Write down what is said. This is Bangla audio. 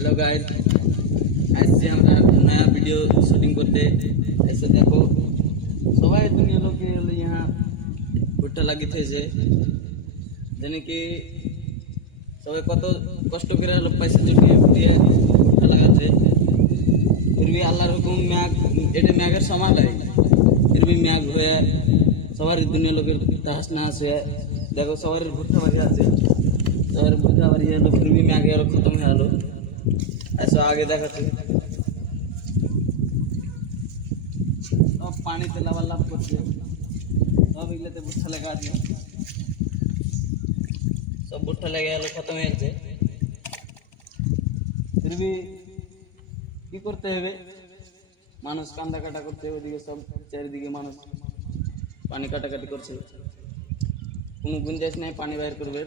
हेलो गाइस, आज से আমরা नया वीडियो शूटिंग করতে ऐसे देखो সবাই দুনিয়া লোকে यहाँ ভুট্টা লাগিয়েছে জানি কি সবাই কত কষ্ট করে হলো পয়সা জুটিয়ে দিয়ে ভুট্টা লাগাচ্ছে फिर भी আল্লাহর হুকুম ম্যাগ এটা ম্যাগের সময় লাগে फिर भी ম্যাগ হয়ে সবার দুনিয়া লোকের তাহাস না আসে দেখো সবার ভুট্টা বাড়ি আছে सर भुट्टा बारी है तो फिर भी मैं आगे खत्म है लो ऐसा आगे देखा अब पानी से लबालब करते अब इगले तो भुट्टा लगा दिया सब भुट्टा लगे लो खत्म है फिर भी কি করতে হবে মানুষ কান্দা কাটা করতে ওদিকে সব চারিদিকে মানুষ পানি কাটাকাটি করছে কোনো গুঞ্জাইশ নাই পানি বাইর করবে